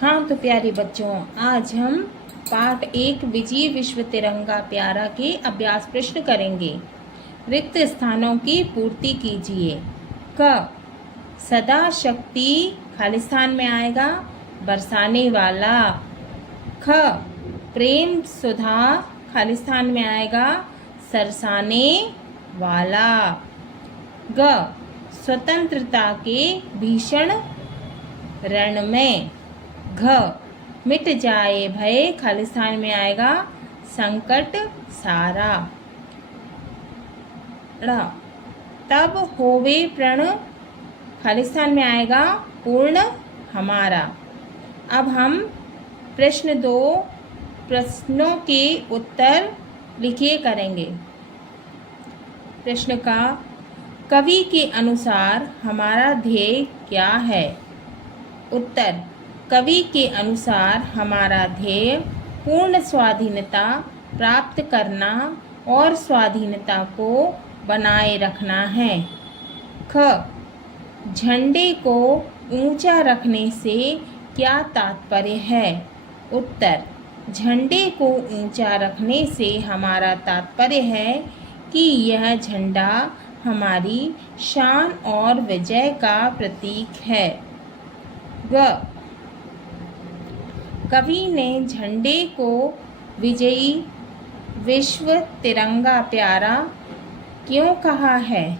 हाँ तो प्यारे बच्चों, आज हम पाठ 1 विजय विश्व तिरंगा प्यारा के अभ्यास प्रश्न करेंगे। रिक्त स्थानों की पूर्ति कीजिए। क सदा शक्ति खालिस्तान में आएगा, बरसाने वाला। ख प्रेम सुधा खालिस्तान में आएगा, सरसाने वाला। ग स्वतंत्रता के भीषण रण में। घ मिट जाए भय खालिस्तान में आएगा, संकट सारा। ड़ तब होवे प्रण खालिस्तान में आएगा, पूर्ण हमारा। अब हम प्रश्नों के उत्तर लिखिए करेंगे। प्रश्न का कवि के अनुसार हमारा ध्येय क्या है? उत्तर कवि के अनुसार हमारा ध्येय पूर्ण स्वाधीनता प्राप्त करना और स्वाधीनता को बनाए रखना है। ख झंडे को ऊंचा रखने से क्या तात्पर्य है? उत्तर झंडे को ऊंचा रखने से हमारा तात्पर्य है कि यह झंडा हमारी शान और विजय का प्रतीक है। ग कवि ने झंडे को विजयी विश्व तिरंगा प्यारा क्यों कहा है?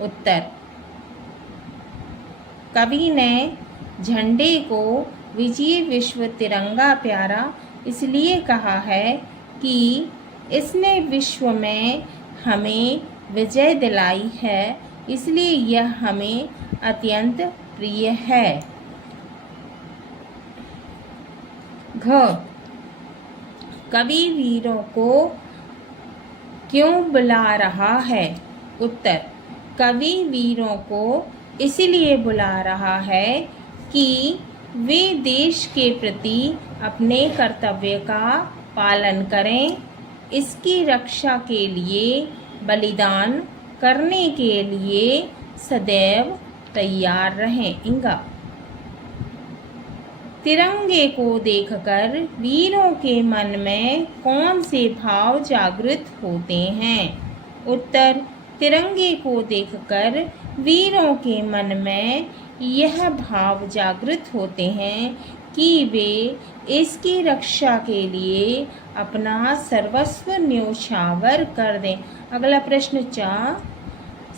उत्तर कवि ने झंडे को विजयी विश्व तिरंगा प्यारा इसलिए कहा है कि इसने विश्व में हमें विजय दिलाई है, इसलिए यह हमें अत्यंत प्रिय है। घ कवि वीरों को क्यों बुला रहा है? उत्तर कवि वीरों को इसलिए बुला रहा है कि वे देश के प्रति अपने कर्तव्य का पालन करें, इसकी रक्षा के लिए बलिदान करने के लिए सदैव तैयार रहें। इंगा तिरंगे को देखकर वीरों के मन में कौन से भाव जागृत होते हैं? उत्तर तिरंगे को देखकर वीरों के मन में यह भाव जागृत होते हैं कि वे इसकी रक्षा के लिए अपना सर्वस्व न्योछावर कर दें। अगला प्रश्न 4,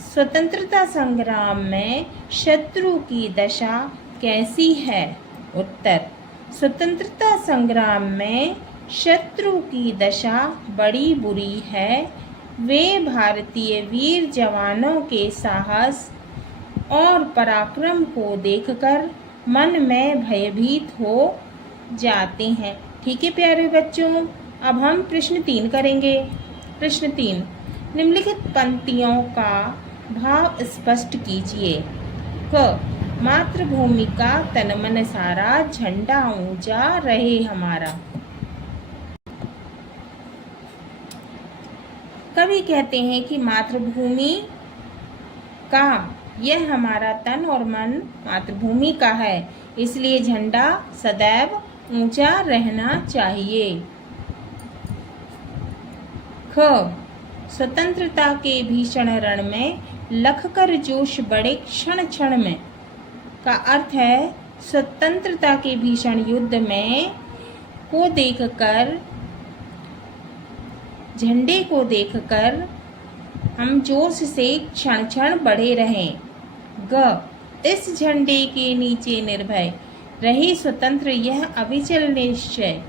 स्वतंत्रता संग्राम में शत्रु की दशा कैसी है? उत्तर स्वतंत्रता संग्राम में शत्रु की दशा बड़ी बुरी है। वे भारतीय वीर जवानों के साहस और पराक्रम को देखकर मन में भयभीत हो जाते हैं। ठीक है प्यारे बच्चों, अब हम प्रश्न 3 करेंगे। प्रश्न 3, निम्नलिखित पंक्तियों का भाव स्पष्ट कीजिए। क मातृभूमि का तन मन सारा, झंडा ऊंचा रहे हमारा। कवि कहते हैं कि मातृभूमि का यह हमारा तन और मन मातृभूमि का है, इसलिए झंडा सदैव ऊंचा रहना चाहिए। ख स्वतंत्रता के भीषण रण में लखकर जोश बढ़े क्षण क्षण में का अर्थ है स्वतंत्रता के भीषण युद्ध में झंडे को देखकर हम जोश से क्षण क्षण बढ़े रहें। ग इस झंडे के नीचे निर्भय रहे स्वतंत्र, यह अविचल निश्चय।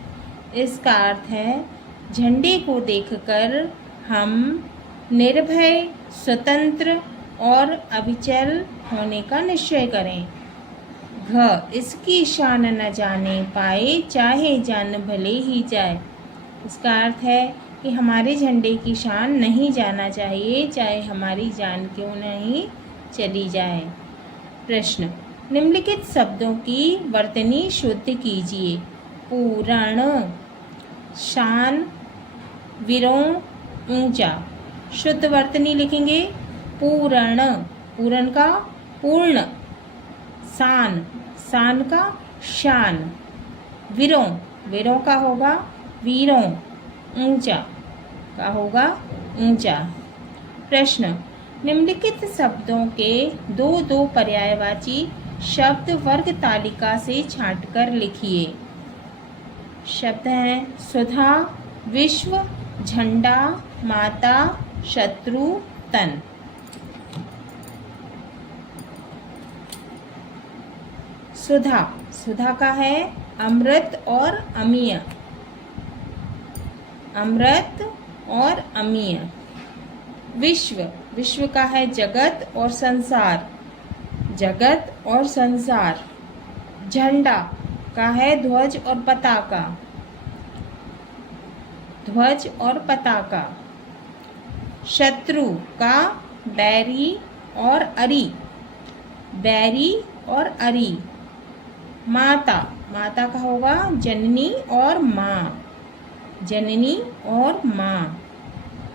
इसका अर्थ है झंडे को देखकर हम निर्भय, स्वतंत्र और अविचल होने का निश्चय करें। घ इसकी शान न जाने पाए, चाहे जान भले ही जाए। इसका अर्थ है कि हमारे झंडे की शान नहीं जाना चाहिए, चाहे हमारी जान क्यों नहीं चली जाए। प्रश्न, निम्नलिखित शब्दों की वर्तनी शुद्ध कीजिए। पूर्ण, शान, वीरों, ऊंचा। शुद्ध वर्तनी लिखेंगे। पूर्ण, पूर्ण का पूर्ण, शान, शान का शान। वीरों, वीरों का होगा वीरों, ऊंचा का होगा ऊंचा। प्रश्न, निम्नलिखित शब्दों के दो दो पर्यायवाची शब्द वर्ग तालिका से छांटकर लिखिए। शब्द हैं सुधा, विश्व, झंडा, माता, शत्रु, तन। सुधा, सुधा का है अमृत और अमीय, अमृत और अमीय। विश्व, विश्व का है जगत और संसार, जगत और संसार। झंडा का है ध्वज और पताका, ध्वज और पताका। शत्रु का बैरी और अरी, बैरी और अरी। माता, माता का होगा जननी और माँ, जननी और माँ।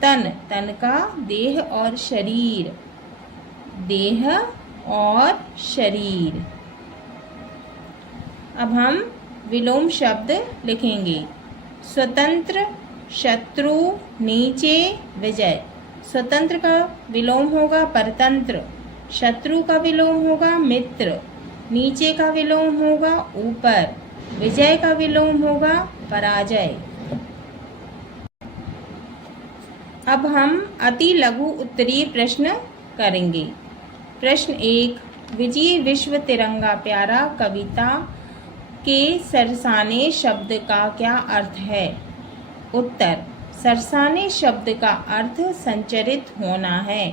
तन, तन का देह और शरीर, देह और शरीर। अब हम विलोम शब्द लिखेंगे। स्वतंत्र, शत्रु, नीचे, विजय। स्वतंत्र का विलोम होगा परतंत्र, शत्रु का विलोम होगा मित्र, नीचे का विलोम होगा ऊपर, विजय का विलोम होगा पराजय। अब हम अति लघु उत्तरीय प्रश्न करेंगे। प्रश्न 1, विजय विश्व तिरंगा प्यारा कविता के सरसाने शब्द का क्या अर्थ है? उत्तर, सरसाने शब्द का अर्थ संचरित होना है।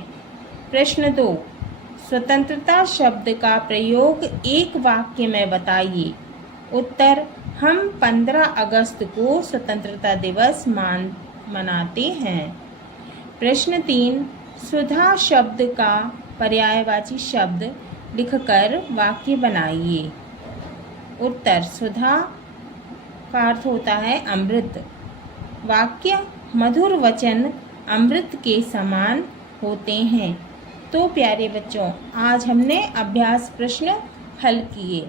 प्रश्न 2, स्वतंत्रता शब्द का प्रयोग एक वाक्य में बताइए। उत्तर, हम 15 अगस्त को स्वतंत्रता दिवस मनाते हैं। प्रश्न 3, सुधा शब्द का पर्यायवाची शब्द लिखकर वाक्य बनाइए। उत्तर, सुधा का अर्थ होता है अमृत। वाक्य मधुर वचन अमृत के समान होते हैं। तो प्यारे बच्चों, आज हमने अभ्यास प्रश्न हल किए।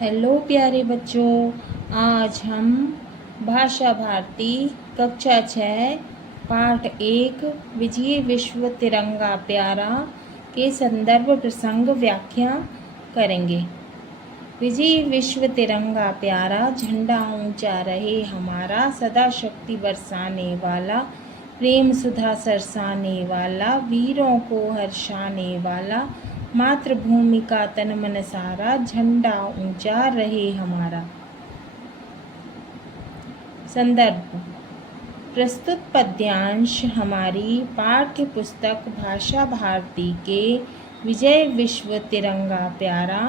हेलो प्यारे बच्चों, आज हम भाषा भारती कक्षा 6 पाठ 1 विजय विश्व तिरंगा प्यारा के संदर्भ प्रसंग व्याख्या करेंगे। विजय विश्व तिरंगा प्यारा, झंडा ऊंचा रहे हमारा, सदा शक्ति बरसाने वाला, प्रेम सुधा सरसाने वाला, वीरों को हर्षाने वाला, मातृभूमि का तन मन सारा, झंडा ऊंचा रहे हमारा। संदर्भ, प्रस्तुत पद्यांश हमारी पाठ्य पुस्तक भाषा भारती के विजय विश्व तिरंगा प्यारा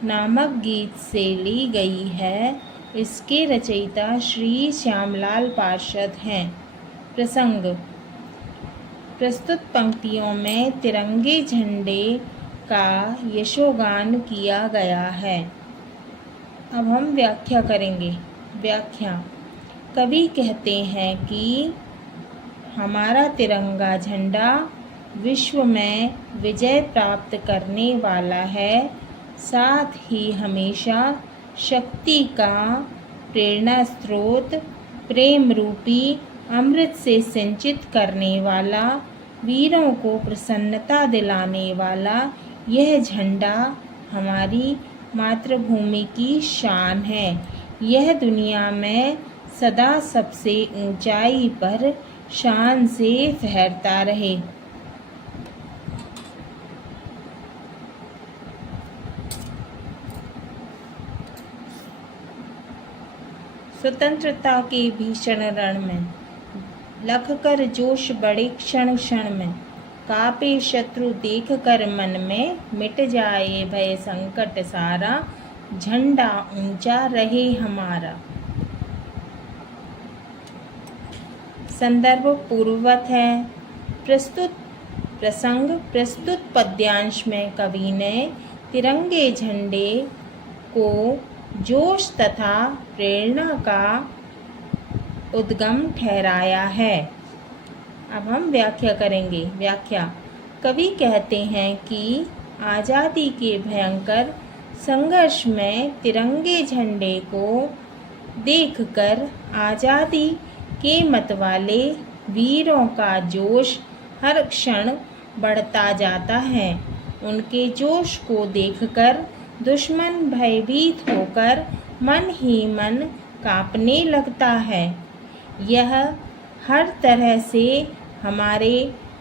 नामक गीत से ली गई है। इसके रचयिता श्री श्यामलाल पार्षद हैं। प्रसंग, प्रस्तुत पंक्तियों में तिरंगे झंडे का यशोगान किया गया है। अब हम व्याख्या करेंगे। व्याख्या, कवि कहते हैं कि हमारा तिरंगा झंडा विश्व में विजय प्राप्त करने वाला है, साथ ही हमेशा शक्ति का प्रेरणा स्रोत, प्रेम रूपी अमृत से सिंचित करने वाला, वीरों को प्रसन्नता दिलाने वाला यह झंडा हमारी मातृभूमि की शान है। यह दुनिया में सदा सबसे ऊंचाई पर शान से फहरता रहे। स्वतंत्रता के भीषण रण में लख कर जोश बढ़े क्षण क्षण में, कापे शत्रु देख कर मन में, मिट जाए भय संकट सारा, झंडा ऊंचा रहे हमारा। संदर्भ पूर्ववत है। प्रस्तुत प्रसंग, प्रस्तुत पद्यांश में कवि ने तिरंगे झंडे को जोश तथा प्रेरणा का उद्गम ठहराया है। अब हम व्याख्या करेंगे। व्याख्या, कवि कहते हैं कि आज़ादी के भयंकर संघर्ष में तिरंगे झंडे को देखकर आज़ादी के मतवाले वीरों का जोश हर क्षण बढ़ता जाता है। उनके जोश को देखकर दुश्मन भयभीत होकर मन ही मन कांपने लगता है। यह हर तरह से हमारे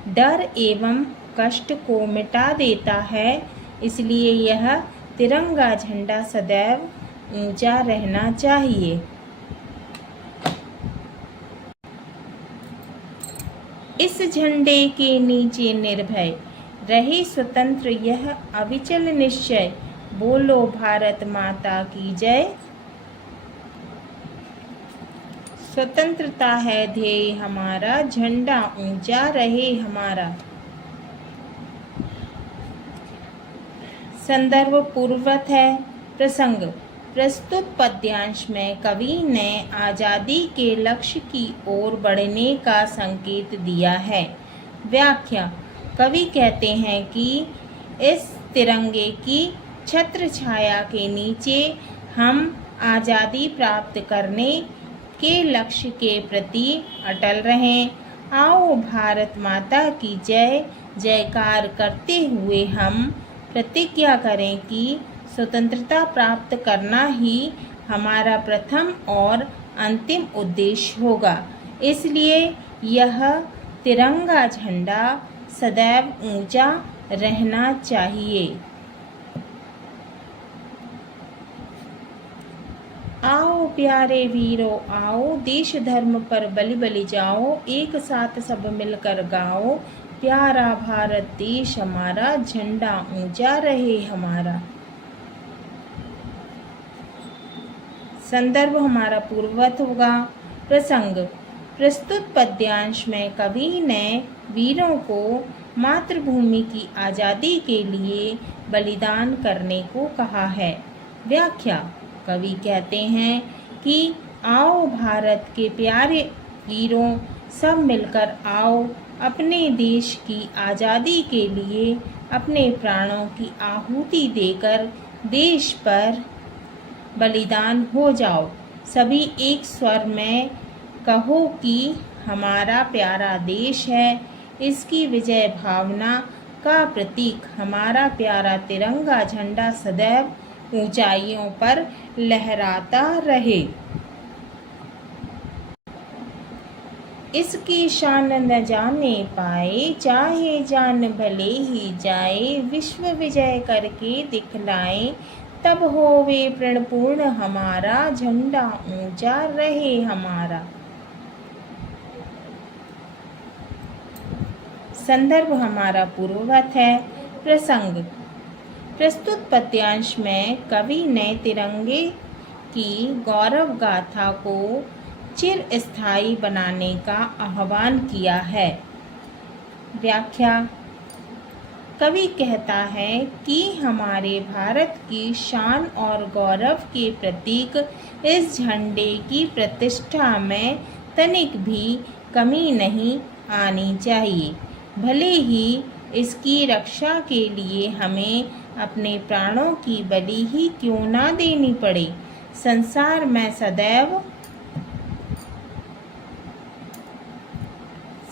डर एवं कष्ट को मिटा देता है। इसलिए यह तिरंगा झंडा सदैव ऊंचा रहना चाहिए। इस झंडे के नीचे निर्भय रहे स्वतंत्र यह अविचल निश्चय। बोलो भारत माता की जय। स्वतंत्रता है ध्येय हमारा, झंडा ऊंचा रहे हमारा। संदर्भ पूर्ववत है। प्रसंग प्रस्तुत पद्यांश में कवि ने आज़ादी के लक्ष्य की ओर बढ़ने का संकेत दिया है। व्याख्या कवि कहते हैं कि इस तिरंगे की छत्र छाया के नीचे हम आज़ादी प्राप्त करने के लक्ष्य के प्रति अटल रहें। आओ भारत माता की जय जयकार करते हुए हम प्रतिज्ञा करें कि स्वतंत्रता प्राप्त करना ही हमारा प्रथम और अंतिम उद्देश्य होगा। इसलिए यह तिरंगा झंडा सदैव ऊंचा रहना चाहिए। आओ प्यारे वीरों आओ, देश धर्म पर बलि बलि जाओ, एक साथ सब मिलकर गाओ, प्यारा भारत देश हमारा, झंडा ऊंचा रहे हमारा। संदर्भ हमारा पूर्ववत होगा। प्रसंग प्रस्तुत पद्यांश में कवि ने वीरों को मातृभूमि की आज़ादी के लिए बलिदान करने को कहा है। व्याख्या कवि कहते हैं कि आओ भारत के प्यारे वीरों, सब मिलकर आओ, अपने देश की आज़ादी के लिए अपने प्राणों की आहुति देकर देश पर बलिदान हो जाओ। सभी एक स्वर में कहो कि हमारा प्यारा देश है, इसकी विजय भावना का प्रतीक हमारा प्यारा तिरंगा झंडा सदैव ऊंचाइयों पर लहराता रहे। इसकी शान न जाने पाए, चाहे जान भले ही जाए, विश्व विजय करके दिखलाए, तब होवे प्रणपूर्ण हमारा, झंडा ऊंचा रहे हमारा। संदर्भ हमारा पूर्ववत है। प्रसंग प्रस्तुत पद्यांश में कवि ने तिरंगे की गौरव गाथा को चिरस्थायी बनाने का आह्वान किया है। व्याख्या कवि कहता है कि हमारे भारत की शान और गौरव के प्रतीक इस झंडे की प्रतिष्ठा में तनिक भी कमी नहीं आनी चाहिए। भले ही इसकी रक्षा के लिए हमें अपने प्राणों की बलि ही क्यों ना देनी पड़े। संसार में सदैव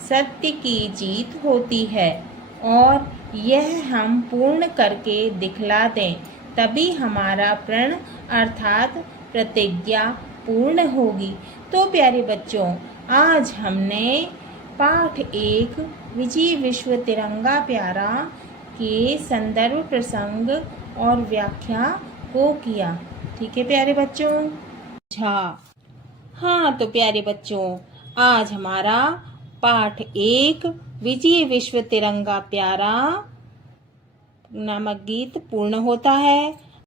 सत्य की जीत होती है और यह हम पूर्ण करके दिखला दें, तभी हमारा प्रण अर्थात प्रतिज्ञा पूर्ण होगी। तो प्यारे बच्चों, आज हमने पाठ 1 विजय विश्व तिरंगा प्यारा के संदर्भ प्रसंग और व्याख्या को किया। ठीक है प्यारे बच्चों। हाँ तो प्यारे बच्चों, आज हमारा पाठ 1 विजय विश्व तिरंगा प्यारा नामक गीत पूर्ण होता है।